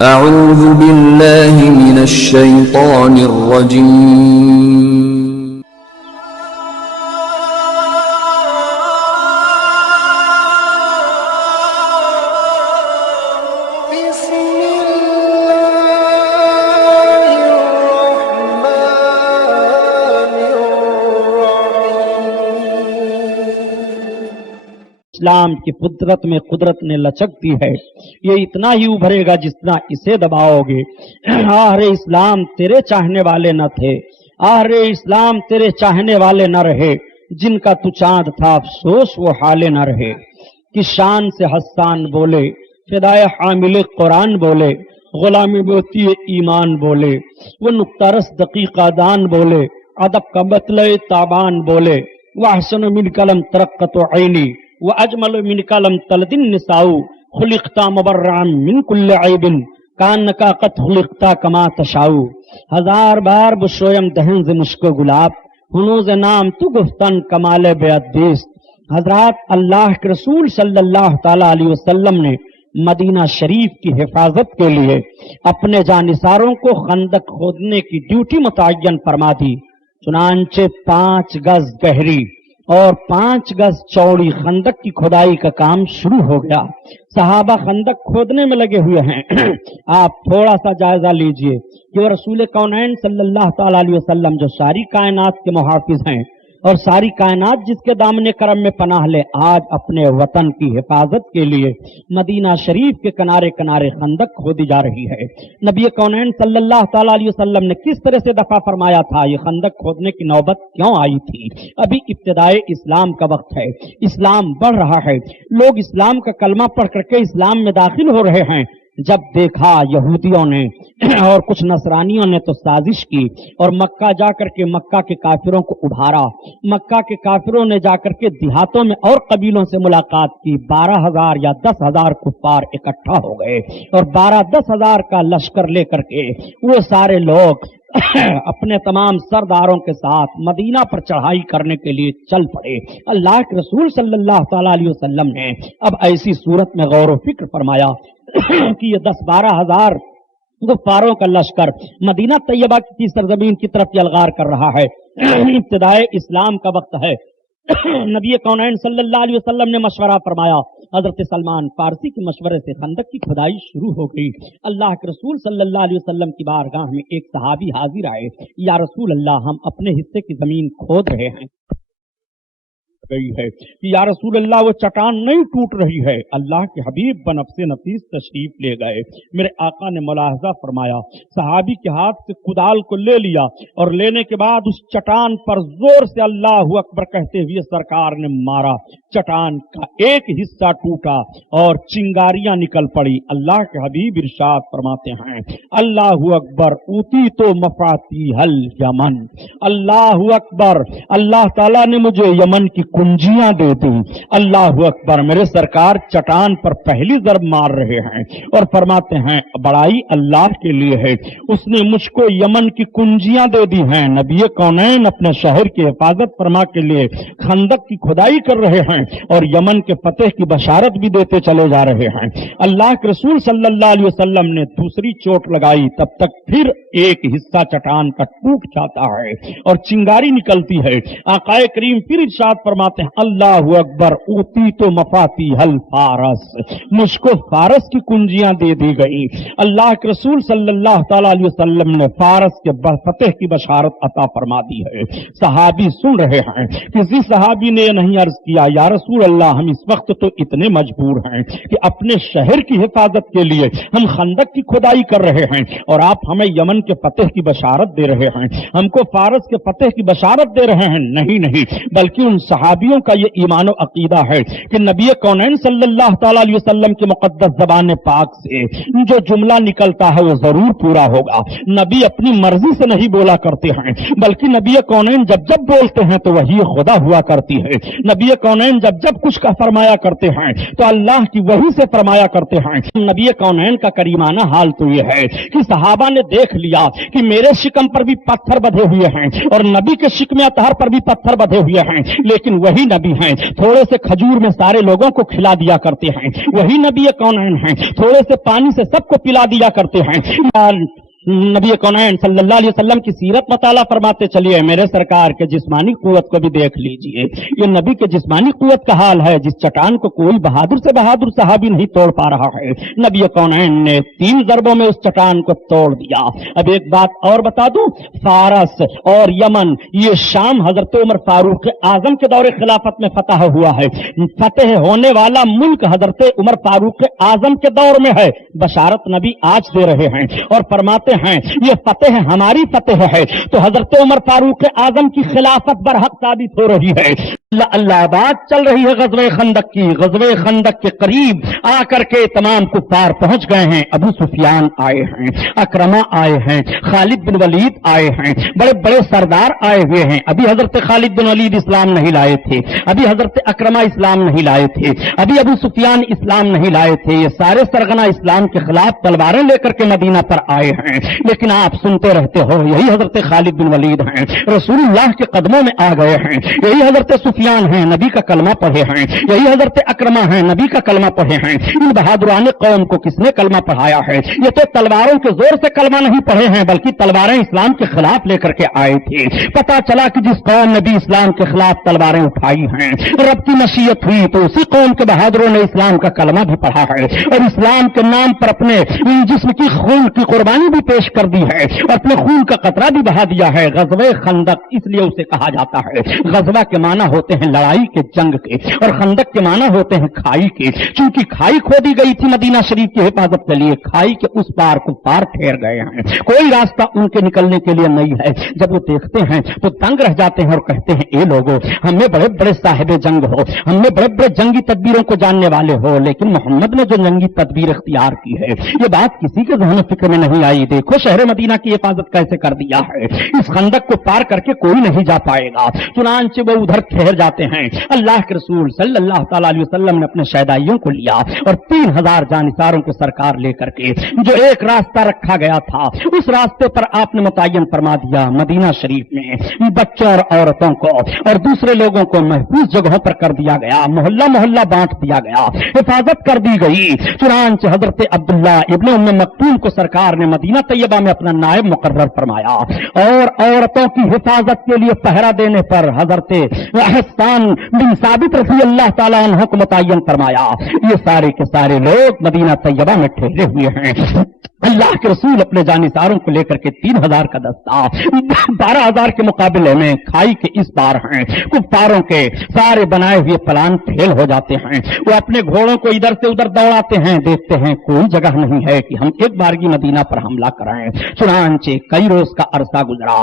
أعوذ بالله من الشيطان الرجيم. اسلام کی فطرت میں قدرت نے لچک دی ہے، یہ اتنا ہی ابھرے گا جتنا اسے دباؤ گے۔ آہرے اسلام تیرے چاہنے والے نہ تھے، آہرے اسلام تیرے چاہنے والے نہ رہے، جن کا تو چاند تھا افسوس وہ حالے نہ رہے۔ کہ شان سے حسان بولے، فدائے حامل قرآن بولے، غلامی بوتی ایمان بولے، وہ نقطہ رس دقیقہ دان بولے، ادب کا مطلع تابان بولے، وَأَحْسَنُ مِنْكَ لَمْ تَرَقَّتُ عَيْنِي وَأَجْمَلُ مِنْكَ لَمْ تَلِدِ النِّسَاءُ خُلِقْتَ مُبَرَّعًا مِنْ كُلِّ عَيْبٍ كَأَنَّكَ قَدْ خُلِقْتَ كَمَا تَشَاءُ۔ ہزار بار بشویم دہن ز مشک گلاب، ہنوز نام تو گفتن کمال بے ادیست۔ حضرات اللہ کے رسول صلی اللہ تعالی علیہ وسلم نے مدینہ شریف کی حفاظت کے لیے اپنے جانثاروں کو خندق کھودنے کی ڈیوٹی متعین فرما دی۔ چنانچہ 5 گز گہری اور 5 گز چوڑی خندق کی کھدائی کا کام شروع ہو گیا۔ صحابہ خندق کھودنے میں لگے ہوئے ہیں۔ آپ تھوڑا سا جائزہ لیجئے کہ وہ رسول کونین صلی اللہ تعالی علیہ وسلم جو ساری کائنات کے محافظ ہیں اور ساری کائنات جس کے دامن کرم میں پناہ لے، آج اپنے وطن کی حفاظت کے لیے مدینہ شریف کے کنارے کنارے خندق کھودی جا رہی ہے۔ نبی کونین صلی اللہ تعالی علیہ وسلم نے کس طرح سے دفع فرمایا تھا؟ یہ خندق کھودنے کی نوبت کیوں آئی تھی؟ ابھی ابتدائے اسلام کا وقت ہے، اسلام بڑھ رہا ہے، لوگ اسلام کا کلمہ پڑھ کر کے اسلام میں داخل ہو رہے ہیں۔ جب دیکھا یہودیوں نے اور کچھ نصرانیوں نے تو سازش کی اور مکہ جا کر کے مکہ کے کافروں کو ابھارا۔ مکہ کے کافروں نے جا کر کے دیہاتوں میں اور قبیلوں سے ملاقات کی۔ 12,000 یا 10,000 کفار اکٹھا ہو گئے اور 12-10,000 کا لشکر لے کر کے وہ سارے لوگ اپنے تمام سرداروں کے ساتھ مدینہ پر چڑھائی کرنے کے لیے چل پڑے۔ اللہ کے رسول صلی اللہ تعالی علیہ وسلم نے اب ایسی صورت میں غور و فکر فرمایا کہ یہ 10-12 ہزار کفاروں کا لشکر مدینہ طیبہ کی سرزمین کی طرف یلغار کر رہا ہے۔ ابتدائے اسلام کا وقت ہے۔ نبی کونین صلی اللہ علیہ وسلم نے مشورہ فرمایا۔ حضرت سلمان فارسی کے مشورے سے خندق کی کھدائی شروع ہو گئی۔ اللہ کے رسول صلی اللہ علیہ وسلم کی بارگاہ میں ایک صحابی حاضر آئے، یا رسول اللہ ہم اپنے حصے کی زمین کھود رہے ہیں گئی ہے کہ یا رسول اللہ وہ چٹان نہیں ٹوٹ رہی ہے۔ اللہ کے حبیب بنفس نفیس تشریف لے گئے۔ میرے آقا نے ملاحظہ فرمایا، صحابی کے ہاتھ سے کدال کو لے لیا اور لینے کے بعد اس چٹان پر زور سے اللہ اکبر کہتے ہوئے سرکار نے مارا۔ چٹان کا ایک حصہ ٹوٹا اور چنگاریاں نکل پڑی۔ اللہ کے حبیب ارشاد فرماتے ہیں، اللہ اکبر اوتی تو مفاتی حل یمن۔ اللہ اکبر، اللہ تعالیٰ نے مجھے یمن کی کنجیاں دے دی۔ اللہ اکبر، میرے سرکار چٹان پر پہلی ضرب مار رہے ہیں اور فرماتے ہیں بڑائی اللہ کے لیے ہے، اس نے مجھ کو یمن کی کنجیاں دے دی ہیں۔ نبی کونین اپنے شہر کی حفاظت فرما کے لیے خندق کی کھدائی کر رہے ہیں اور یمن کے فتح کی بشارت بھی دیتے چلے جا رہے ہیں۔ اللہ کے رسول صلی اللہ علیہ وسلم نے دوسری چوٹ لگائی، تب تک پھر ایک حصہ چٹان کا ٹوٹ جاتا ہے اور چنگاری نکلتی ہے۔ آقا کریم پھر ارشاد فرماتے ہیں، اللہ اکبر اوتی تو مفاتی حل فارس، مجھ کو فارس کی کنجیاں دے دی گئی۔ اللہ کے رسول صلی اللہ تعالی علیہ وسلم نے فارس کے فتح کی بشارت عطا فرما دی ہے۔ صحابی سن رہے ہیں، کسی صحابی نے نہیں عرض کیا یا रसूल अल्लाह, हम इस वक्त तो इतने मजबूर हैं कि अपने शहर की हिफाजत के लिए हम खंदक की खुदाई कर रहे हैं और आप हमें यमन के फतेह की बशारत दे रहे हैं, हमको फारस के फतेह की बशारत दे रहे हैं। नहीं नहीं, बल्कि उन सहाबियों का ये ईमान और अकीदा है कि नबी कौनैन सल्लल्लाहु तआला अलैहि वसल्लम की मुकद्दस ज़बान पाक से जो जुमला निकलता है वो जरूर पूरा होगा। नबी अपनी मर्जी से नहीं बोला करते हैं, बल्कि नबी कौनैन जब जब बोलते हैं तो वही खुदा हुआ करती है। नबी कौनैन जब जब कुछ का फरमाया करते हैं तो अल्लाह की वही से फरमाया करते हैं। नबी कौनैन का करीमाना हाल तो ये है कि सहाबा ने देख लिया कि मेरे शिकम पर भी पत्थर बंधे हुए हैं और नबी के शिकम अतहर पर भी पत्थर बंधे हुए हैं, लेकिन वही नबी हैं थोड़े से खजूर में सारे लोगों को खिला दिया करते हैं, वही नबी कौनैन हैं थोड़े से पानी से सबको पिला दिया करते हैं। नबी कौनैन सल्लल्लाहु अलैहि वसल्लम की सीरत मताला फरमाते चलिए, मेरे सरकार के जिस्मानी कुव्वत को भी देख लीजिए। ये नबी के जिस्मानी कुव्वत का हाल है जिस चट्टान को कोई बहादुर से बहादुर सहाबी नहीं तोड़ पा रहा है। नबी कौनैन ने 3 ज़रबों में उस चट्टान को तोड़ दिया। अब एक बात और बता दूं, फारस और यमन, ये शाम हजरत उमर फारूक आजम के दौरे खिलाफत में फतह हुआ है। फतेह होने वाला मुल्क हजरत उमर फारूक आजम के दौर में है। बशारत नबी आज दे रहे हैं और फरमाते हैं ये फतेह हमारी फतेह है, तो हजरत उमर फारूक आजम की खिलाफत बरहक साबित हो रही है। अल्लाह बात चल रही है गज़वे खंदक की। गज़वे खंदक के करीब आकर के तमाम कुफ्फार पहुंच गए हैं। अबू सुफियान आए हैं, अकरमा आए हैं, खालिद बिन वलीद आए हैं, बड़े बड़े सरदार आए हुए हैं। अभी हजरत खालिद बिन वलीद इस्लाम नहीं लाए थे, अभी हजरत अकरमा इस्लाम नहीं लाए थे, अभी अबू सुफियान इस्लाम नहीं लाए थे। ये सारे सरगना इस्लाम के खिलाफ तलवारें लेकर के मदीना पर आए हैं, लेकिन आप सुनते रहते हो यही हजरत खालिद बिन वलीद हैं, रसूलुल्लाह के कदमों में आ गए हैं। यही हजरत सुफियान हैं, नबी का कलमा पढ़े हैं। यही हजरत अकरमा हैं, नबी का कलमा पढ़े हैं। इन बहादुरान कौम को किसने कलमा पढ़ाया है? ये तो तलवारों के जोर से कलमा नहीं पढ़े हैं, बल्कि तलवारें इस्लाम के खिलाफ लेकर के आए थे। पता चला कि जिस कौम ने भी इस्लाम के खिलाफ तलवारें उठाई हैं, रब की मशीयत हुई तो उसी कौम के बहादुरों ने इस्लाम का कलमा भी पढ़ा है और इस्लाम के नाम पर अपने जिस्म की खून की कुर्बानी भी पेश कर दी है और अपने खून का कतरा भी बहा दिया है। गज़वे खंदक इसलिए उसे कहा जाता है। गज़वा के माना होते हैं लड़ाई के, जंग के, और खंदक के माना होते हैं खाई के। चूंकि खाई खोदी गई थी मदीना शरीफ की हिफाजत के लिए, खाई के उस पार को पार ठहर गए हैं, कोई रास्ता उनके निकलने के लिए नहीं है। जब वो देखते हैं तो दंग रह जाते हैं और कहते हैं ए लोगों, हमें बड़े बड़े साहिब जंग हो, हमने बड़े बड़े जंगी तदबीरों को जानने वाले हो, लेकिन मोहम्मद ने जो जंगी तदबीर इख्तियार की है ये बात किसी के ज़हन फिक्र में नहीं आई। देखो शहर मदीना की हिफाजत कैसे कर दिया है, इस खंदक को पार करके कोई नहीं जा पाएगा। चुनांचे वो उधर ठहर जाते हैं। अल्लाह के रसूल सल्लल्लाहु तआला अलैहि वसल्लम ने अपने शहदाइयों को लिया और 3000 जानिसारों को सरकार लेकर के जो एक रास्ता रखा गया था उस रास्ते पर आपने मुतय्यन फरमा दिया। मदीना शरीफ में बच्चों और औरतों को और दूसरे लोगों को महफूज जगहों पर कर दिया गया, मोहल्ला मोहल्ला बांट दिया गया, हिफाजत कर दी गई। चुनांचे हजरत अब्दुल्ला इब्न उम्मे मक्तूम को सरकार ने मदीना तैयबा में अपना नायब मुकर्रर फरमाया और औरतों की हिफाजत के लिए पहरा देने पर हजरत हस्सान बिन साबित रज़ी अल्लाह ताला अन्हु को मुतय्यन फरमाया। ये सारे के सारे लोग मदीना तैयबा में ठहरे हुए हैं। अल्लाह के रसूल अपने जानिसारों को लेकर के 3000 का दस्ता 12000 के मुकाबले में खाई के इस पार हैं। कुफ्फारों के सारे बनाए हुए प्लान फेल हो जाते हैं। वो अपने घोड़ों को इधर से उधर दौड़ाते हैं, देखते हैं कोई जगह नहीं है कि हम एक बारगी मदीना पर हमला कराएं। चुनांचे कई रोज का अरसा गुजरा।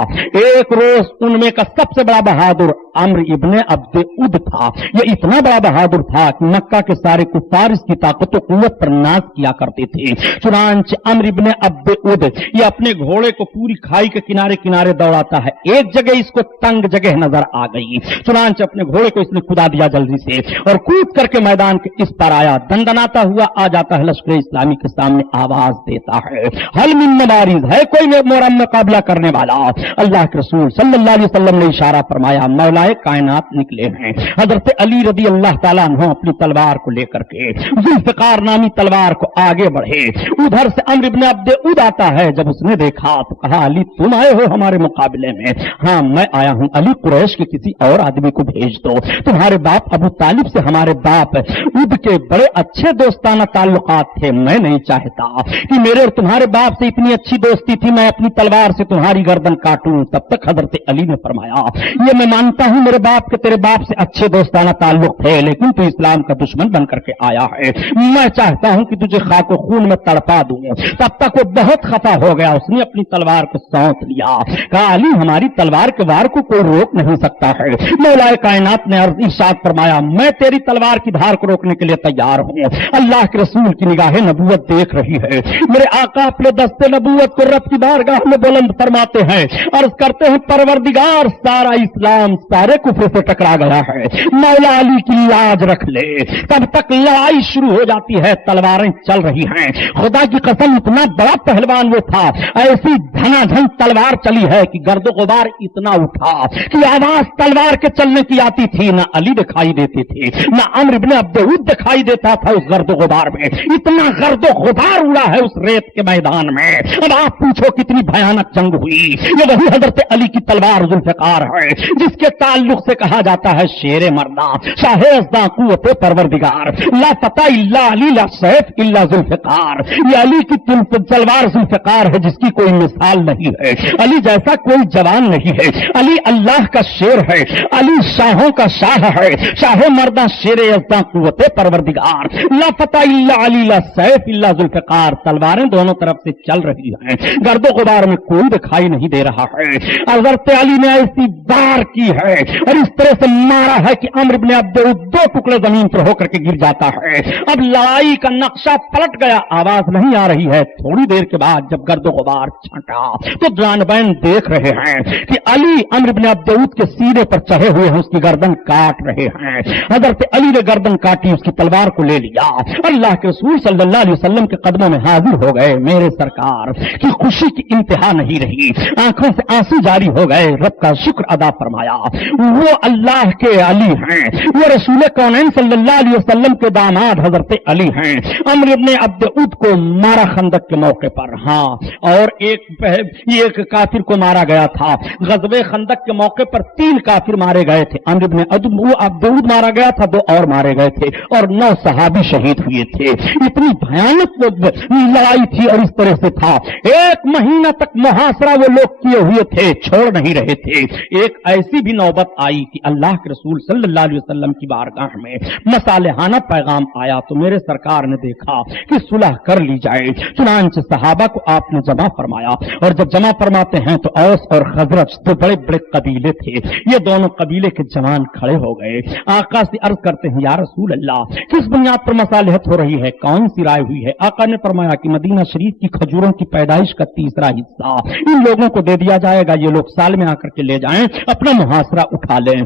एक रोज उनमें का सबसे बड़ा बहादुर अम्र इब्ने अब्द उद था। ये इतना बड़ा बहादुर था कि मक्का के सारे कुफ्फार इसकी ताकत और कुव्वत पर नाज किया करते थे। चुनांचे अम्र इब्ने अब्द उद ये अपने घोड़े को पूरी खाई के किनारे किनारे दौड़ाता है। एक जगह इसको तंग जगह नजर आ गई, चुनांचे अपने घोड़े को इसने कुदा दिया जल्दी से और कूद करके मैदान के इस पर आया। दंदनाता हुआ आ जाता है लश्कर इस्लामी के सामने, आवाज देता है हल मिन मुबारिज, है कोई मेरा मुकाबला करने वाला? अल्लाह के रसूल सल्लल्लाहु अलैहि वसल्लम ने इशारा फरमाया, मौलाए कायनात निकले हैं। हजरत अली रज़ी अल्लाह ताला अन्हु अपनी तलवार को लेकर के जुल्फ़िकार नामी तलवार को आगे बढ़े। उधर से अम्र इब्ने अब्द उद आता है। जब उसने देखा तो कहा अली तुम आए हो हमारे मुकाबले मुकाबले में। हाँ, मैं आया हूं, अली कुरैश के किसी और आदमी को भेज दो। तुम्हारे बाप अबू तालिब से हमारे बाप उद के बड़े अच्छे दोस्ताना ताल्लुकात थे। मैं नहीं चाहता कि मेरे और तुम्हारे बाप से इतनी अच्छी दोस्ती थी, मैं अपनी तलवार से तुम्हारी गर्दन काटूं। तब तक हजरत अली ने फरमाया, ये मैं मानता हूं मेरे बाप के तेरे बाप से अच्छे दोस्ताना ताल्लुक थे, लेकिन तू इस्लाम का दुश्मन बन करके आया है। मैं चाहता हूं कि तुझे खाको खून में तड़पा दूं। तब तक वो बहुत खफा हो गया, उसने अपनी तलवार को सौंप लिया। कहा, अली हमारी तलवार के वार को कोई रोक नहीं सकता है। मौलाए कायनात ने इरशाद फरमाया, मैं तेरी तलवार की धार को रोकने के लिए तैयार हूं। अल्लाह के रसूल की निगाहें नबूवत देख रही है। मेरे आका अपने दस्ते नबूवत को रब की बारगाह में बुलंद फरमाते हैं, अर्ज करते हैं, परवरदिगार सारा इस्लाम सारे कुफ्र से टकरा गया है, मौला अली की लाज रख ले। तब तक लड़ाई शुरू हो जाती है, तलवारें चल रही हैं। खुदा की कसम, इतना बड़ा पहलवान वो था, ऐसी धनाधन तलवार चली है कि गर्दो गुबार इतना उठा कि आवाज तलवार के चलने की आती थी। ना अली दिखाई देते थे, ना अम्र इब्न अब्द उद दिखाई देता था उस गर्दो गुबार में। इतना गर्दो गुबार उड़ा है उस रेत के मैदान में। अब आप पूछो कितनी भयानक जंग हुई। ये वही हजरत अली की तलवार जुल्फिकार है जिसके ताल्लुक से कहा जाता है शेरे मर्दा शाहे अज़्दा कुव्वते परवरदिगार, ला फता इल्ला अली ला सैफ इल्ला जुल्फिकार। ये अली की तलवार जुल्फिकार है जिसकी कोई मिसाल नहीं है। अली जैसा कोई जवान नहीं है। अली अल्लाह का शेर है, अली शाहों का शाह है, शाहे मर्दा शेरे अज़्दा कुव्वते परवरदिगार, ला फता इल्ला अली ला सैफ इल्ला जुल्फिकार। तलवारें दोनों तरफ से चल रही हैं, गर्दो गुबार में कोई दिखाई नहीं दे रहा है। हज़रत अली ने ऐसी वार की है और इस तरह से मारा है कि अम्र इब्न अब्द उद दो टुकड़े जमीन पर होकर के गिर जाता है। अब लड़ाई का नक्शा पलट गया, आवाज नहीं आ रही है। थोड़ी देर के बाद जब गर्दो गुबार छंटा तो जानबैन देख रहे हैं कि अली अम्र इब्न अब्द उद के सीने पर चढ़े हुए हैं, उसकी गर्दन काट रहे हैं। हज़रत अली ने गर्दन काटी, उसकी तलवार को ले लिया, अल्लाह के रसूल सल्लल्लाहु अलैहि वसल्लम के कदमों में हाजिर हो गए। मेरे सरकार की खुशी की इंतहा नहीं रही, आंखों से आंसू जारी हो गए, रब का शुक्र अदा फरमाया। वो अल्लाह के अली हैं, वो रसूल कौनैन सल्लल्लाहु अलैहि वसल्लम के दामाद हजरत अली हैं। अम्र इब्न अब्द उद को मारा खंदक के मौके पर। हाँ, और एक काफिर को मारा गया था। गज़वे खंदक के मौके पर 3 काफिर मारे गए थे। अम्र इब्न अब्द उद मारा गया था, 2 और मारे गए थे और 9 सहाबी शहीद हुए थे। इतनी भयानक लड़ाई थी और इस तरह से था। 1 महीना तक मुहासरा वो लोग किए हुए थे, छोड़ नहीं रहे थे। एक ऐसी भी नौबत आई कि अल्लाह के रसूल सल्लल्लाहु अलैहि वसल्लम की बारगाह में मसालेहाना पैगाम आया तो मेरे सरकार ने देखा कि सुलह कर ली जाए। चुनांचे सहाबा को आपने जमा फरमाया और जब जमा फरमाते हैं तो औस और खजरज तो बड़े बड़े कबीले थे, ये दोनों कबीले के जवान खड़े हो गए। आका से अर्ज करते हैं, या रसूल अल्लाह, किस बुनियाद पर मसालहत हो रही है, कौन सी राय हुई है? आका ने फरमाया कि मदीना शरीफ की खजूरों की पैदाइश का 3रा हिस्सा इन लोगों को दे दिया जाएगा, ये लोग साल में आकर के ले जाएं, अपना मुहासरा उठा लें।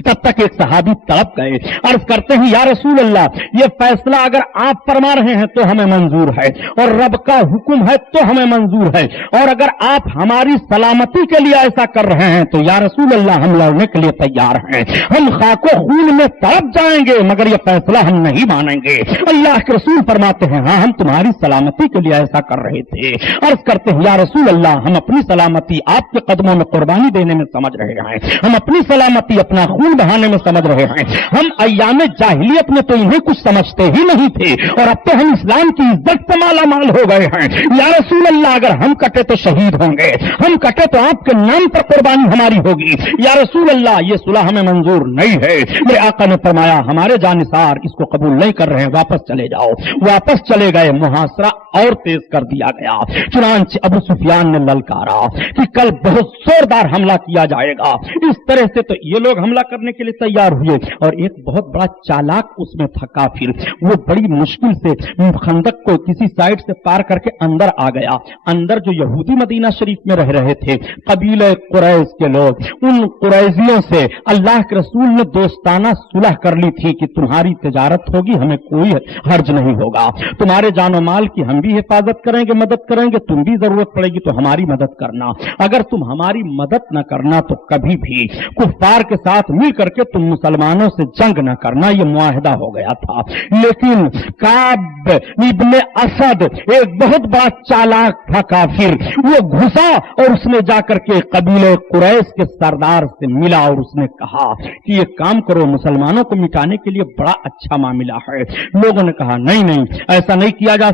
तब तक एक सहाबी तड़प गए, अर्ज करते हैं, या रसूल अल्लाह, ये फैसला अगर आप फरमा रहे हैं तो हमें मंजूर है और रब का हुक्म है तो हमें मंजूर है, और अगर आप हमारी सलामती के लिए ऐसा कर रहे हैं तो या रसूल अल्लाह, हम लड़ने के लिए तैयार हैं, हम खाको खून में तड़प जाएंगे मगर यह फैसला हम नहीं मानेंगे। अल्लाह के रसूल फरमाते हैं, हाँ, हम तुम्हारी सलामती के लिए ऐसा कर रहे थे। अर्ज करते हैं, या रसूल अल्लाह, हम अपनी सलामती आपके कदमों में कुर्बानी देने में समझ रहे हैं, हम अपनी सलामती अपना खून बहाने में समझ रहे हैं। हम अय्यामे जाहिलियत में तो इन्हें कुछ समझते ही नहीं थे और अब तो हम इस्लाम की इज्जत से माला माल हो गए हैं। या रसूल अल्लाह, अगर हम कटे तो शहीद होंगे, हम कटे तो आपके नाम पर कुर्बानी हमारी होगी। या रसूल अल्लाह, ये सुलह हमें मंजूर नहीं है। मेरे आका ने फरमाया, हमारे जानिसार इसको कबूल नहीं कर रहे हैं, वापस चले जाओ। वापस चले गए, मुहासरा और तेज कर दिया गया। चुनांचे अबू सुफियान ने ललकारा कि कल बहुत जोरदार हमला किया जाएगा। इस तरह से तो ये लोग हमला करने के लिए तैयार हुए और एक बहुत बड़ा चालाक उसमें था काफिर, वो बड़ी मुश्किल से खंदक को किसी साइड से पार करके अंदर आ गया। अंदर जो यहूदी मदीना शरीफ में रह रहे थे, कबीले कुरैश के लोग, उन कुरैशियों से अल्लाह के रसूल ने दोस्ताना सुलह कर ली थी कि तुम्हारी तिजारत होगी, हमें कोई हर्ज नहीं होगा, तुम्हारे जानो माल की हम भी हिफाजत करेंगे, मदद करेंगे, तुम भी जरूरत पड़ेगी तो हमारी मदद करना, अगर तुम हमारी मदद न करना तो कभी भी कुफ्फार के साथ मिल کر کے تم مسلمانوں سے جنگ نہ کرنا، یہ معاہدہ ہو گیا تھا۔ لیکن کعب ابن اسد ایک بہت بڑا چالاک تھا کافر، وہ گھسا اور اس نے جا کر کے قبیلے قریش کے سردار سے ملا اور اس نے کہا کہ یہ کام کرو، مسلمانوں کو مٹانے کے لیے بڑا اچھا معاملہ ہے۔ لوگوں نے کہا نہیں نہیں ایسا نہیں کیا جا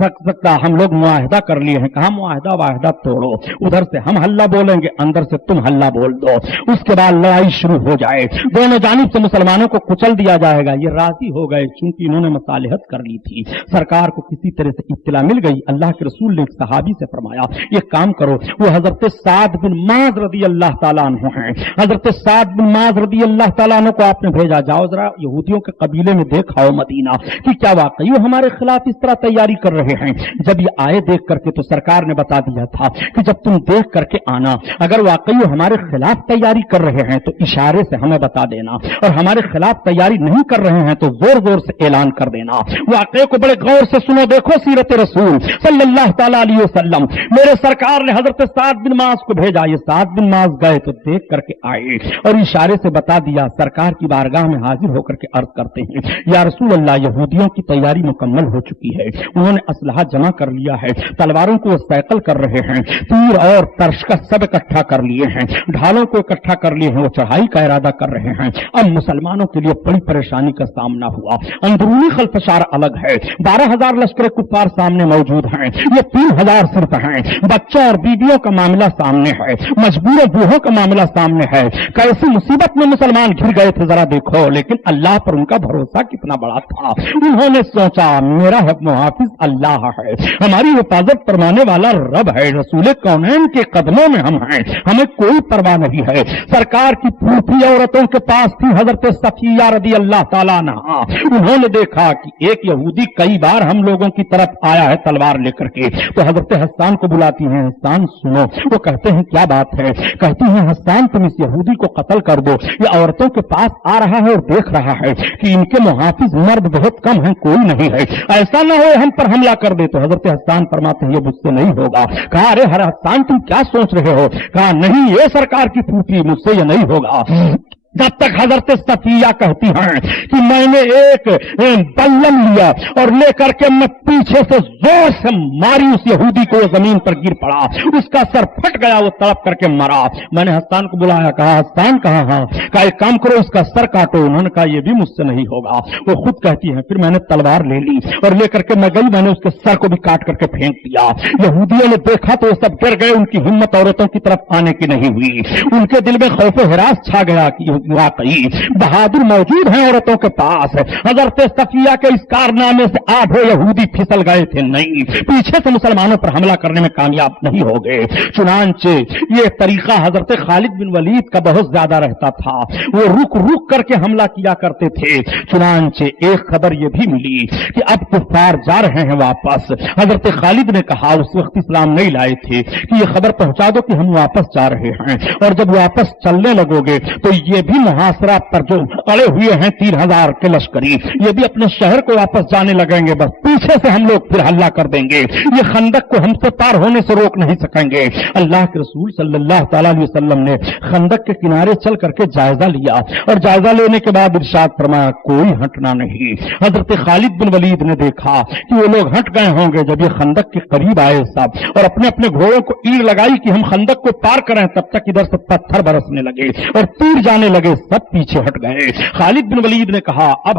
سکتا، ہم لوگ معاہدہ کر لیے ہیں۔ کہا معاہدہ واحدہ توڑو، ادھر سے ہم ہلہ بولیں گے، اندر سے تم ہلہ بول دو، اس کے بعد لڑائی شروع ہو جائے، دونوں جانب سے مسلمانوں کو کچل دیا جائے گا۔ یہ راضی ہو گئے چونکہ انہوں نے مصالحت کر لی تھی۔ سرکار کو کسی طرح سے اطلاع مل گئی، اللہ کے رسول نے ایک صحابی سے فرمایا یہ کام کرو، وہ حضرت سعد بن معاذ رضی اللہ تعالیٰ عنہ ہیں، حضرت سعد بن معاذ رضی اللہ تعالیٰ عنہ کو آپ نے بھیجا، جاؤ ذرا یہودیوں کے قبیلے میں دیکھاؤ مدینہ کہ کیا واقعی وہ ہمارے خلاف اس طرح تیاری کر رہے ہیں۔ جب یہ آئے دیکھ کر کے تو سرکار نے بتا دیا تھا کہ جب تم دیکھ کر کے آنا، اگر واقعی وہ ہمارے خلاف تیاری کر رہے ہیں تو اشارے سے ہمیں بتا دینا، اور ہمارے خلاف تیاری نہیں کر رہے ہیں تو زور زور سے اعلان کر دینا۔ واقعے کو بڑے غور سے سنو، دیکھو سیرت رسول صلی اللہ تعالیٰ علیہ وسلم، میرے سرکار نے حضرت سعد بن معاذ کو بھیجا، یہ سعد بن معاذ گئے تو دیکھ کر کے آئے اور اشارے سے بتا دیا۔ سرکار کی بارگاہ میں حاضر ہو کر کے عرض کرتے ہیں یا رسول اللہ، یہودیوں کی تیاری مکمل ہو چکی ہے، انہوں نے اسلحہ جمع کر لیا ہے، تلواروں کو سیکل کر رہے ہیں، تیر اور ترشکش سب اکٹھا کر لیے ہیں، ڈھالوں کو اکٹھا کر لیے ہیں، وہ چڑھائی کا ارادہ کر رہے ہیں۔ اب مسلمانوں کے لیے بڑی پریشانی کا سامنا ہوا، اندرونی خلفشار الگ ہے، 12,000 لشکر کفار سامنے موجود ہیں، یہ 3,000 صرف ہیں، بچوں اور بیویوں کا معاملہ سامنے ہے، مجبور بوڑھوں کا معاملہ سامنے ہے، کیسی مصیبت میں مسلمان گھر گئے تھے ذرا دیکھو۔ لیکن اللہ پر ان کا بھروسہ کتنا بڑا تھا، انہوں نے سوچا میرا محافظ اللہ ہے، ہماری حفاظت فرمانے والا رب ہے، رسول کونین کے قدموں میں ہم ہیں، ہمیں کوئی پرواہ نہیں ہے۔ سرکار کی پھوپھی عورتوں کے پاس تھی حضرت صفیہ رضی اللہ تعالیٰ عنہ، انہوں نے دیکھا کہ ایک یہودی کئی بار ہم لوگوں کی طرف آیا ہے تلوار لے کر کے، تو حضرت حسان کو بلاتی ہیں، حسان سنو، وہ کہتے ہیں کیا بات ہے؟ کہتی ہیں حسان تم اس یہودی کو قتل کر دو، یہ عورتوں کے پاس آ رہا ہے اور دیکھ رہا ہے کہ ان کے محافظ مرد بہت کم ہیں، کوئی نہیں ہے، ایسا نہ ہو ہم پر حملہ کر دے۔ تو حضرت حسان فرماتے ہیں یہ مجھ سے نہیں ہوگا۔ کہا ارے ہر حسان تم کیا سوچ رہے ہو؟ کہا نہیں یہ سرکار کی پھوپھی، مجھ سے یہ نہیں ہوگا۔ جب تک حضرت صفیہ کہتی ہیں کہ میں نے ایک بلم لیا اور لے کر کے میں پیچھے سے زور سے ماری اس یہودی کو، وہ زمین پر گر پڑا، اس کا سر پھٹ گیا، وہ تڑپ کر کے مرا۔ میں نے حسان کو بلایا، کہا حسان کہاں؟ ہاں، کہا ایک کام کرو اس کا سر کاٹو۔ انہوں نے کہا یہ بھی مجھ سے نہیں ہوگا۔ وہ خود کہتی ہیں پھر میں نے تلوار لے لی اور لے کر کے میں گئی، میں نے اس کے سر کو بھی کاٹ کر کے پھینک دیا۔ یہودیوں نے دیکھا تو وہ سب گر گئے، ان کی ہمت عورتوں کی طرف آنے کی نہیں ہوئی، ان کے دل میں خوف و ہراس چھا گیا کہ واقعی بہادر موجود ہیں عورتوں کے پاس۔ حضرت صفیہ کے اس کارنامے سے 8 یہودی پھسل گئے تھے، نہیں پیچھے سے مسلمانوں پر حملہ کرنے میں کامیاب نہیں ہو گئے۔ چنانچہ یہ طریقہ حضرت خالد بن ولید کا بہت زیادہ رہتا تھا، وہ رک رک کر کے حملہ کیا کرتے تھے۔ چنانچہ ایک خبر یہ بھی ملی کہ اب کفار جا رہے ہیں واپس۔ حضرت خالد نے کہا، اس وقت اسلام نہیں لائے تھے، کہ یہ خبر پہنچا دو کہ ہم واپس جا رہے ہیں، اور جب واپس چلنے لگو گے تو یہ بھی محاصرہ پر جو اڑے ہوئے ہیں 3,000 کے لشکری، یہ بھی اپنے شہر کو واپس جانے لگیں گے، بس پیچھے سے ہم لوگ پھر حملہ کر دیں گے، یہ خندق کو ہم سے پار ہونے سے روک نہیں سکیں گے۔ اللہ کے رسول صلی اللہ تعالیٰ علیہ وسلم نے خندق کے کنارے چل کر کے جائزہ لیا، اور جائزہ لینے کے بعد ارشاد فرمایا کوئی ہٹنا نہیں۔ حضرت خالد بن ولید نے دیکھا کہ وہ لوگ ہٹ گئے ہوں گے، جب یہ خندق کے قریب آئے سب اور اپنے اپنے گھوڑوں کو ایڑ لگائی کہ ہم خندق کو پار کریں، تب تک ادھر سے پتھر برسنے لگے اور تیر جانے لگے، سب پیچھے ہٹ گئے۔ خالد بن ولید نے کہا اب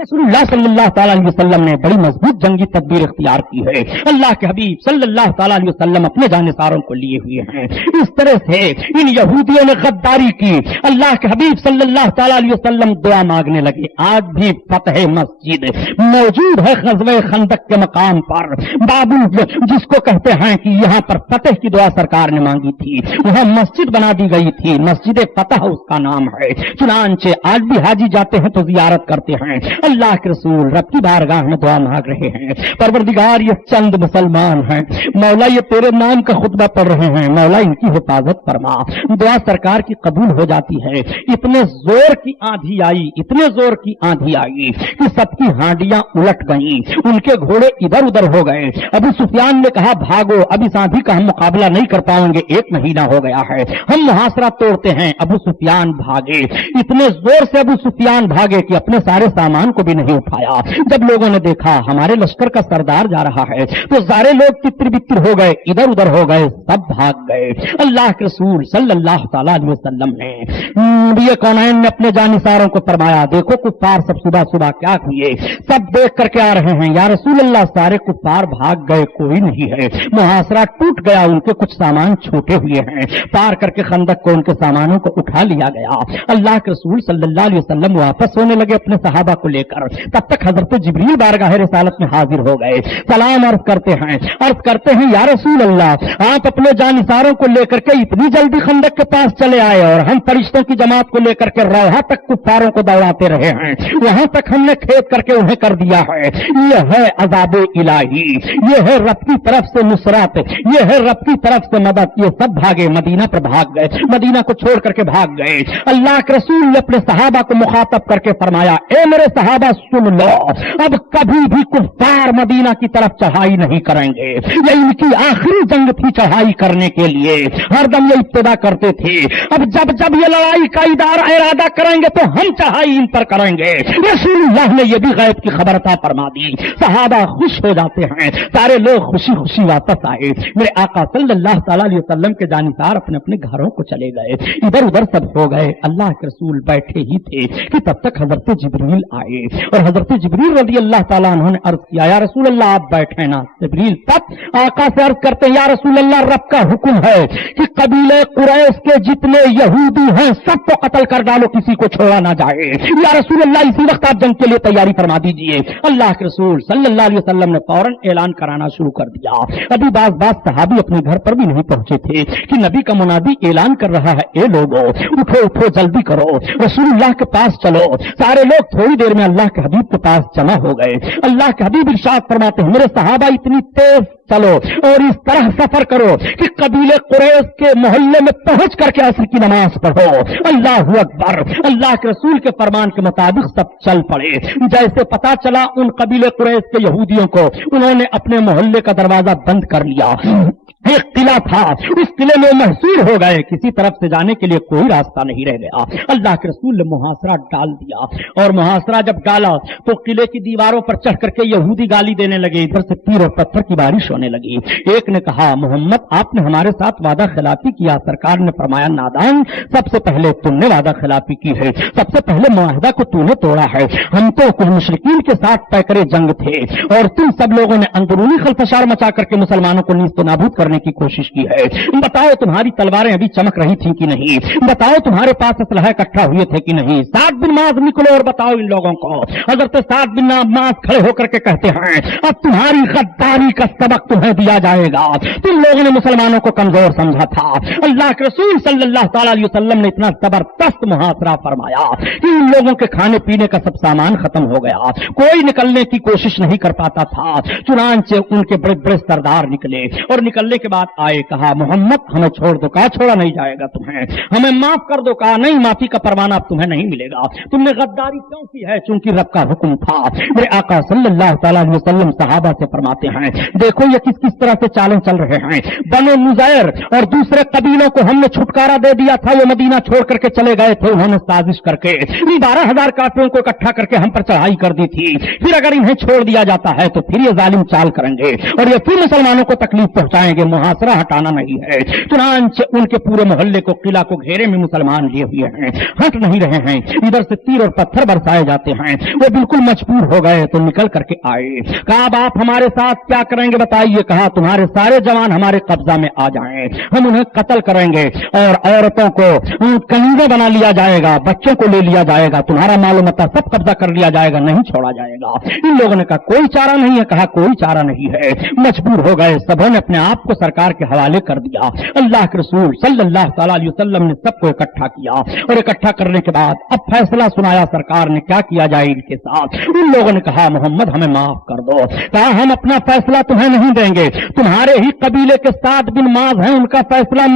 رسول اللہ صلی اللہ تعالیٰ علیہ وسلم نے بڑی مضبوط جنگی تدبیر اختیار کی ہے، اللہ کے حبیب صلی اللہ تعالیٰ علیہ وسلم اپنے جانثاروں کو لیے ہوئے ہیں۔ اس طرح سے ان یہودیوں نے غداری کی، اللہ کے حبیب صلی اللہ تعالیٰ علیہ وسلم دعا مانگنے لگے۔ آج بھی فتح مسجد موجود ہے غزوہ خندق کے مقام پر، بابل جس کو کہتے ہیں کہ یہاں پر فتح کی دعا سرکار نے مانگی تھی، وہاں مسجد بنا دی گئی تھی، مسجد فتح اس کا نام ہے۔ چنانچہ آج بھی حاجی جاتے ہیں تو زیارت کرتے ہیں، अल्लाह के रसूल रब की बारगाह में दुआ मांग रहे हैं, परवरदिगार ये चंद मुसलमान हैं, मौला ये तेरे नाम का खुतबा पढ़ रहे हैं, मौला इनकी हिफाजत फरमा। दुआ सरकार की कबूल हो जाती है। इतने जोर की आंधी आई, इतने जोर की आंधी आई कि सबकी हांडियां उलट गईं, उनके घोड़े इधर उधर हो गए। अबू सुफियान ने कहा भागो, अब इस आंधी का हम मुकाबला नहीं कर पाएंगे, 1 महीना हो गया है, हम मुहासरा तोड़ते हैं। अबू सुफियान भागे, इतने जोर से अबू सुफियान भागे कि अपने सारे सामान को भी नहीं उठाया। जब लोगों ने देखा हमारे लश्कर का सरदार जा रहा है तो सारे लोग तितर बितर हो गए, इधर उधर हो गए, सब भाग गए। अल्लाह के रसूल सल्लल्लाहु तआला अलैहि वसल्लम ने ये कौनैन ने अपने जानिसारों को फरमाया, देखो कुफ्फार सब सुबह सुबह क्या किए, सब देख करके आ रहे हैं। या रसूल अल्लाह, सारे कुफ्फार भाग गए, कोई नहीं है, मुहासरा टूट गया, उनके कुछ सामान छूटे हुए हैं। पार करके खंदक को उनके सामानों को उठा लिया गया। अल्लाह के रसूल सल्लल्लाहु अलैहि वसल्लम वापस होने लगे अपने सहाबा को लेकर। तब तक हजरत जिब्रील बारगाह रिसालत में हाजिर हो गए। सलाम अर्ज करते हैं या रसूल अल्लाह, आप अपने जानिसारों को लेकर के इतनी जल्दी खंदक के पास चले आए और हम फरिश्तों की जमात को लेकर के रौहा तक कुफ्फारों को दौड़ाते रहे हैं, वहां तक हमने खेत करके उन्हें कर दिया है। यह है अज़ाब इलाही, यह है रब की तरफ से नुसरत, यह है रब की तरफ से मदद। ये सब भागे, मदीना पर भाग गए, मदीना को छोड़ करके भाग गए। अल्लाह के रसूल ने अपने सहाबा को मुखातब करके फरमाया, ए मेरे सहाबा सुन लो, अब कभी भी कुफ्फार मदीना की तरफ चढ़ाई नहीं करेंगे। ये इनकी आखिरी जंग थी चढ़ाई करने के लिए, हरदम ये इब्तिदा करते थे। अब जब जब ये लड़ाई का इरादा करेंगे तो हम चढ़ाई इन पर करेंगे। रसूलुल्लाह ने ये भी गैब की खबर अता फरमा दी। सहाबा खुश हो जाते हैं, सारे लोग खुशी खुशी वापस आए। मेरे आका सल्लल्लाहु तआला अलैहि वसल्लम के जानिसार अपने अपने घरों को चले गए, इधर उधर सब हो गए। अल्लाह के रसूल बैठे ही थे कि तब तक हजरत जिब्रील आए और हजरत जिब्रील रज़ी अल्लाह तआला अन्हु ने अर्ज किया, या रसूल अल्लाह आप बैठे ना। जिब्रील तब आका से अर्ज करते हैं, या रसूल अल्लाह रब का हुक्म है कि कबीले कुरैश के जितने यहूदी हैं सबको कत्ल कर डालो, किसी को छोड़ा ना जाए। या रसूल अल्लाह इसी वक्त आप जंग के लिए तैयारी फरमा दीजिए। अल्लाह के रसूल सल्लल्लाहु अलैहि वसल्लम ने फौरन ऐलान कराना शुरू कर दिया। अभी बाज सहाबी अपने घर पर भी नहीं पहुंचे थे कि नबी का मुनादी ऐलान कर रहा है, ए लोगो उठो उठो जल्दी करो, रसूलुल्लाह के पास चलो। सारे लोग थोड़ी देर में अल्लाह के हबीब के पास जमा हो गए। अल्लाह के हबीब इरशाद फरमाते हैं, मेरे सहाबा इतनी तेज चलो और इस तरह सफर करो कि कबीले कुरैश के मोहल्ले में पहुंच करके असर की नमाज पढ़ो। अल्लाहू अकबर। अल्लाह के रसूल के फरमान के मुताबिक सब चल पड़े। जैसे पता चला उन कबीले कुरैश के यहूदियों को, उन्होंने अपने मोहल्ले का दरवाजा बंद कर लिया। एक किला था, उस किले में महसूर हो गए, किसी तरफ से जाने के लिए कोई रास्ता नहीं रह गया। अल्लाह के रसूल ने मुहासरा डाल दिया और मुहासरा जब डाला तो किले की दीवारों पर चढ़ करके यहूदी गाली देने लगे, इधर से तीर और पत्थर की बारिश होने लगी। एक ने कहा, मोहम्मद आपने हमारे साथ वादा खिलाफी किया। सरकार ने फरमाया, नादान, सबसे पहले तुमने वादा खिलाफी की है, सबसे पहले मुआहदा को तूने तोड़ा है। हम तो कुछ मुशरिकीन के साथ पैकरे जंग थे और तुम सब लोगों ने अंदरूनी खलफशार मचा करके मुसलमानों को नीस्त नाबूद करने की कोशिश की है। बताओ तुम्हारी तलवारें अभी चमक रही थी कि नहीं? बताओ तुम्हारे पास असलहा इकट्ठा हुए थे कि नहीं? साद बिन माज निकलो और बताओ इन लोगों को। हजरत साद बिन माज खड़े होकर के कहते हैं, अब तुम्हारी गद्दारी का सबक तुम्हें दिया जाएगा। तुम लोगों ने मुसलमानों को कमजोर समझा था। अल्लाह के रसूल सल्लल्लाहु तआला अलैहि वसल्लम ने इतना जबरदस्त मुहासरा फरमाया कि इन लोगों के खाने पीने का सब सामान खत्म हो गया, कोई निकलने की कोशिश नहीं कर पाता था। चुनांचे उनके बड़े बड़े सरदार निकले और निकलने के बाद आए, कहा, मोहम्मद हमें छोड़ दो। कहा, छोड़ा नहीं जाएगा तुम्हें, हमें माफ कर दो। कहा, नहीं, माफी का परवाना अब तुम्हें नहीं मिलेगा। तुमने गद्दारी क्यों की है? चूंकि रब का हुक्म था। मेरे आका सल्लल्लाहु तआला अलैहि वसल्लम सहाबा से फरमाते हैं, देखो ये किस किस तरह से चालें चल रहे हैं। बनो नुज़ैर और दूसरे कबीलों को हमने छुटकारा दे दिया था, वो मदीना छोड़ करके चले गए थे। उन्होंने साजिश करके 12,000 काफिरों को इकट्ठा करके हम पर चढ़ाई कर दी थी। फिर अगर इन्हें छोड़ दिया जाता है तो फिर ये जालिम चाल करेंगे और ये फिर मुसलमानों को तकलीफ पहुंचाएंगे। मुहासरा हटाना नहीं है। चुनांचे उनके पूरे मोहल्ले को, किला को घेरे में मुसलमान लिए हुए हैं, हट नहीं रहे हैं। इधर से तीर और पत्थर बरसाए जाते हैं। वो बिल्कुल मजबूर हो गए तो निकल करके आए। कहा, अब आप हमारे साथ क्या करेंगे बताइए? कहा, तुम्हारे सारे जवान हमारे कब्जा में आ जाएं, हम उन्हें कत्ल करेंगे और औरतों को कनीज़े बना लिया जाएगा, बच्चों को ले लिया जाएगा, तुम्हारा मालूम मता सब कब्जा कर लिया जाएगा, नहीं छोड़ा जाएगा। इन लोगों ने कहा, कोई चारा नहीं है। कहा, कोई चारा नहीं है। मजबूर हो गए, सबों ने अपने आप को सरकार के हवाले कर दिया। अल्लाह के रसूल सल्लल्लाहु अलैहि वसल्लम ने सबको इकट्ठा किया और इकट्ठा करने के बाद अब फैसला सुनाया सरकार ने क्या किया जाए इनके साथ। उन लोगों ने कहा मोहम्मद हमें माफ कर दो, कहा हम अपना फैसला तुम्हें नहीं देंगे, तुम्हारे ही कबीले के साद बिन माज हैं उनका फैसला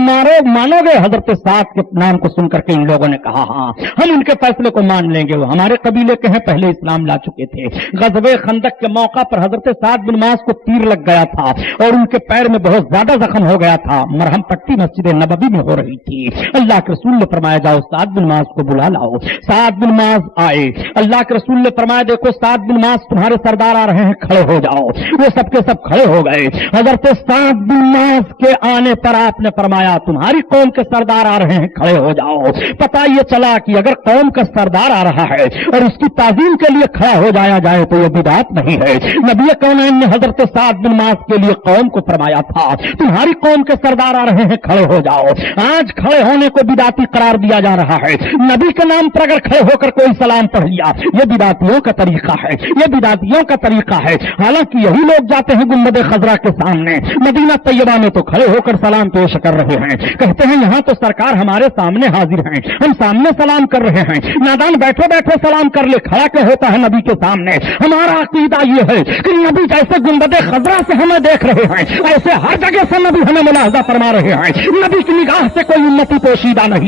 मानोगे? हजरत साद के नाम को सुनकर के इन लोगों ने कहा हाँ हम उनके फैसले को मान लेंगे, वो हमारे कबीले के हैं, पहले इस्लाम ला चुके थे। गज़वे खंदक के मौका पर हजरत साद बिन माज को तीर लग गया था और उनके पैर में बहुत ज्यादा जख्म हो गया था, मरहम पट्टी मस्जिद नबवी में हो रही थी। अल्लाह के रसूल ने फरमाया जाओ साद बिन माज को बुला लाओ। साद बिन माज आए, अल्लाह के रसूल ने फरमाया देखो साद बिन माज तुम्हारे सरदार आ रहे हैं, खड़े हो जाओ। वो सबके सब खड़े हो गए। हजरत साद बिन माज के आने पर आपने फरमाया तुम्हारी कौम के सरदार आ रहे हैं, खड़े हो जाओ। पता ये चला कि अगर कौम का सरदार आ रहा है और उसकी ताजीम के लिए खड़ा हो जाया जाए तो यह बिदात नहीं है। नबी कौनैन ने हजरत साद बिन माज के लिए कौम को फरमाया था तुम्हारी कौम के सरदार आ रहे हैं, खड़े हो जाओ। आज खड़े होने को बिदाती करार दिया जा रहा है। नबी के नाम पर अगर खड़े होकर कोई सलाम पढ़ लिया यह बिदातियों का तरीका है, यह बिदातियों का तरीका है। हालांकि यही लोग जाते हैं गुंबद खजरा के सामने मदीना तैयबा में तो खड़े होकर सलाम पेश कर रहे हैं, कहते हैं यहाँ तो सरकार हमारे सामने हाजिर हैं, हम सामने सलाम कर रहे हैं। नादान बैठो बैठो सलाम कर ले, खड़ा क्या होता है नबी के सामने? हमारा अकीदा ये है कि नबी जैसे गुंबद खजरा से हमें देख रहे हैं ऐसे हर जगह से नबी हमें मुलाहजा फरमा रहे हैं। नबी की निगाह से कोई उम्मती पोशीदा नहीं।